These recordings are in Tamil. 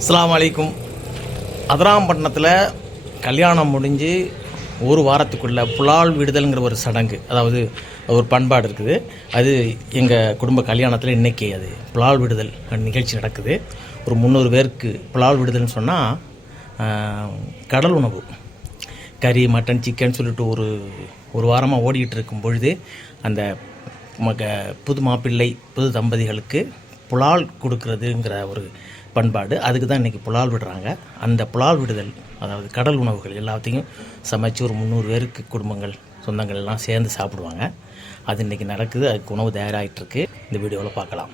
அஸ்லாம் அலைக்கும். அதராம்பட்டினத்தில் கல்யாணம் முடிஞ்சு ஒரு வாரத்துக்குள்ள புலால் விடுதல்ங்கிற ஒரு சடங்கு அதாவது ஒரு பண்பாடு இருக்குது. அது எங்கள் குடும்ப கல்யாணத்தில் இன்றைக்கி அது புலால் விடுதல் நிகழ்ச்சி நடக்குது. ஒரு முந்நூறு பேருக்கு புலால் விடுதல்னு சொன்னால் கடல் உணவு. கறி மட்டன் சிக்கன் சொல்லிட்டு ஒரு ஒரு வாரமாக ஓடிக்கிட்டு இருக்கும் பொழுது அந்த மக புது மாப்பிள்ளை புது தம்பதிகளுக்கு புலால் கொடுக்கறதுங்கிற ஒரு பண்பாடு. அதுக்கு தான் இன்றைக்கி புலால் விடுறாங்க. அந்த புலால் விடுதல் அதாவது கடல் உணவுகள் எல்லாத்தையும் சமைச்சு ஒரு முந்நூறு பேருக்கு குடும்பங்கள் சொந்தங்கள் எல்லாம் சேர்ந்து சாப்பிடுவாங்க. அது இன்றைக்கி நடக்குது. அதுக்கு உணவு தயாராகிட்டு இருக்கு இந்த வீடியோவில் பார்க்கலாம்.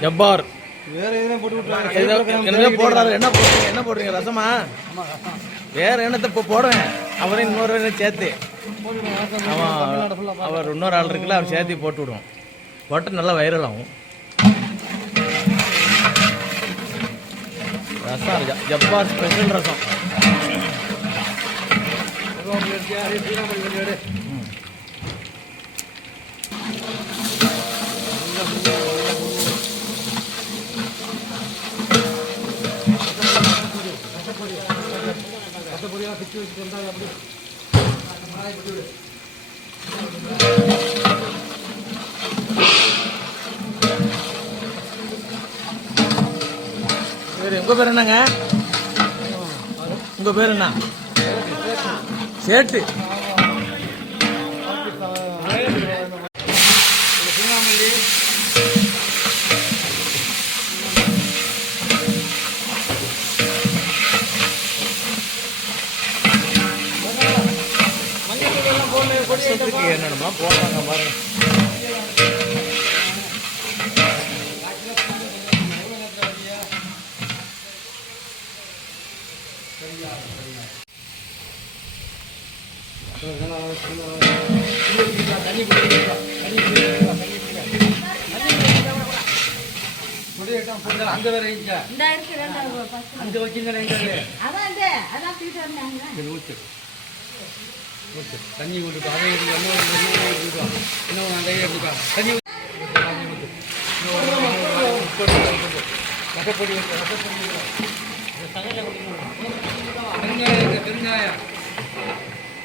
ஜப்பார். வேற எதுனா போட்டு விட்டுறாங்க போடுறாரு என்ன போடுறீங்க? என்ன போடுறீங்க? ரசமா? வேற என்னத்தை இப்போ போடுவேன். அவரும் இன்னொரு சேர்த்து. ஆமாம் அவர் இன்னொரு ஆள் இருக்குல்ல அவர் சேர்த்து போட்டு விடுவோம். போட்டு நல்லா வைரல் ஆகும். ரசம் ஜ- ஜப்பார் ஸ்பெஷல் ரசம். சரி உங்கள் பேர் என்னங்க? உங்கள் பேர் என்ன? சேட்டு. வருஷத்துக்கு என்னென்னமா போடுறாங்க பாருங்க அங்க வேற. அங்க வச்சுங்க இங்க அதான் இது, அதான் தூக்கிட்டு வந்தாங்க. ஊத்து ஊத்து தண்ணி ஊத்துக்கோ. அதை எடுத்து என்ன என்ன ஊத்துக்கோ. இன்னும் அந்த எடுத்துக்கோ. தண்ணி ஊத்து. தண்ணி ஊத்து. ரசப்பொடி ஊத்து, பெருங்காயம் பெருங்காயம்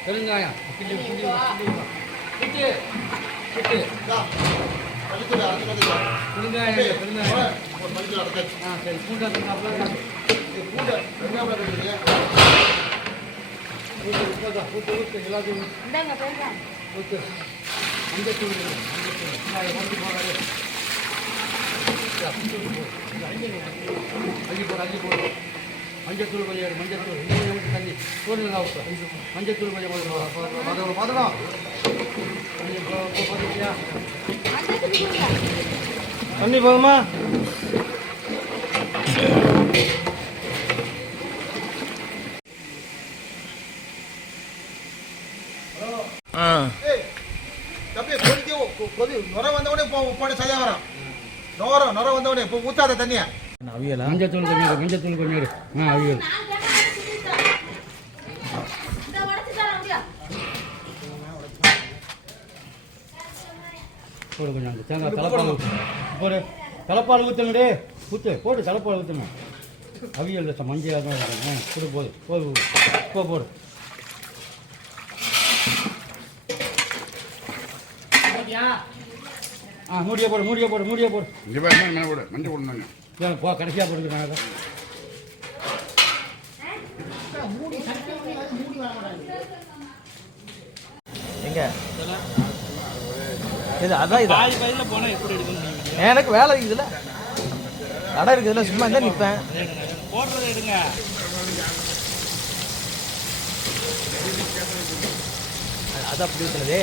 பெருங்காயம் கிள்ளி கிள்ளி கிள்ளி கிட்டு பெருங்காயம் பெருங்காயம் ஆ சரி பூண்டை அப்புறம் ஊத்து இந்தாங்க, போயிடலாம். ஊத்து மஞ்சத்தூள் வேணும், மஞ்சத்தூள் நான் வந்து போடுறது அள்ளி போடு அள்ளி போடு மஞ்சத்தூள் கொஞ்சம் எடு, மஞ்சத்தூள் இன்னும் கொஞ்சம் தண்ணி போடுங்க உப்பு மஞ்சத்தூள் கொஞ்சம் போடுங்க பதம் பதம் கொஞ்சம் நுர வந்தவொடனே போ போட சரியா வரும் நுர நுர வந்தவொடனே இப்போ ஊத்தாத தண்ணிய. அவியலா? மஞ்சத்தூள் கொஞ்சம் மஞ்சத்தூள் கொஞ்சம். ஆ அவியல்? போடு கொஞ்சம் அந்த தேங்காய் தலைப்பால் ஊத்து. போடு. தலைப்பால் ஊற்றுங்கடே ஊற்று போடு தலைப்பால் ஊற்றுங்க அவியல் ரசம் மஞ்சள் தான் இருக்கும் ஆ கொடு போது போது போ போடு. ஆ மூடிய போடு மூடிய போடு மூடிய போடு. இங்கே பாரு, மேல மேல போடு. மஞ்சள் போடணுங்க ஏன் போ கடைசியாக போட்டுருக்காங்க எங்க? இது அதான் இது. எனக்கு வேலை இருக்குதுல்ல. கடை இருக்குதுல்ல சும்மா இருந்தா நிற்பேன் அது அப்படி ஊற்றுனதே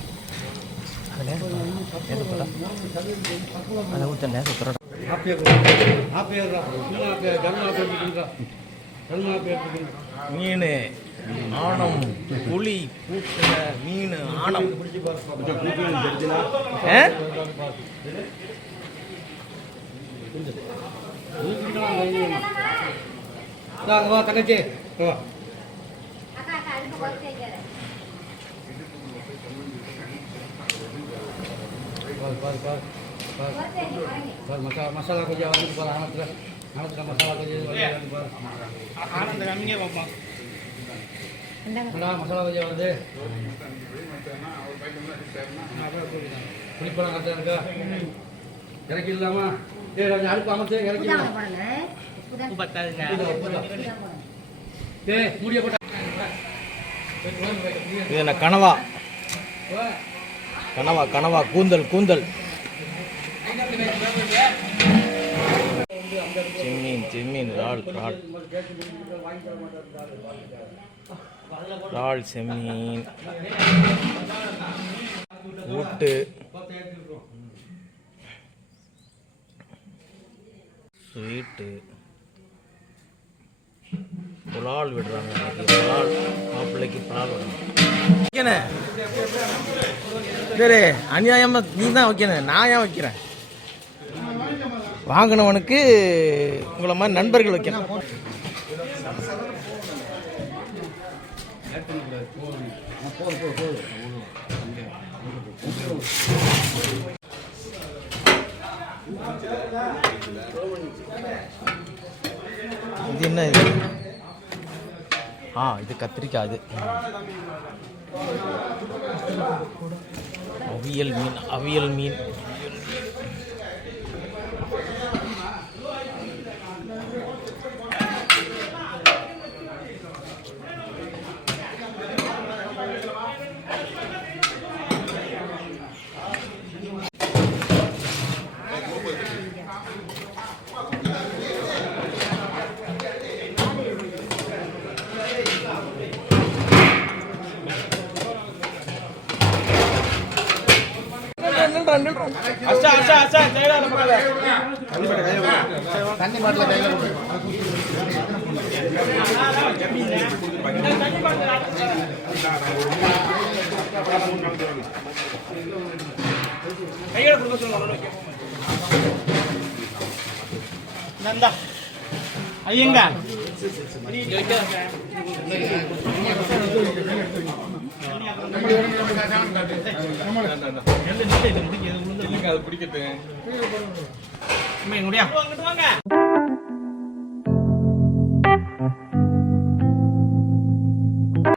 அதை மீன் ஆணம் புளி பூக்கிற மீன் ஆணம் வா தங்கச்சி பாரு பாரு பாரு பாரு மசாலா மசாலா கொஞ்சம் வந்து பாரு ஆனத்தில் ஆனத்தில் மசாலா கொஞ்சம் பாரு என்னடா மசாலா கொஞ்சம் வருது புளிப்பழம் கரெக்டாக இருக்கா இறக்கிடலாமா ஏ கொஞ்சம் அடுப்பு மூடிய போட்டா இது என்ன கனவா கனவா கனவா கூந்தல் கூந்தல். செம்மீன் செம்மீன் இறால் இறால் இறால் செம்மீன். ஊட்டு. ஸ்வீட்டு. புலால் விடுறாங்க புலால் மாப்பிள்ளைக்கு புலால் விடுறாங்க சரி அநியாயமா நீ தான் வைக்கணும். நான் ஏன் வைக்கிறேன்? வாங்கினவனுக்கு உங்களை மாதிரி நண்பர்கள் வைக்கணும். இது என்ன இது? ஆ இது கத்திரிக்காய் அது அவியல் மீன் அவியல் மீன். தண்ணி பாட்டில் கையில் கொடு. ஐயங்க அது பிடிக்கிறது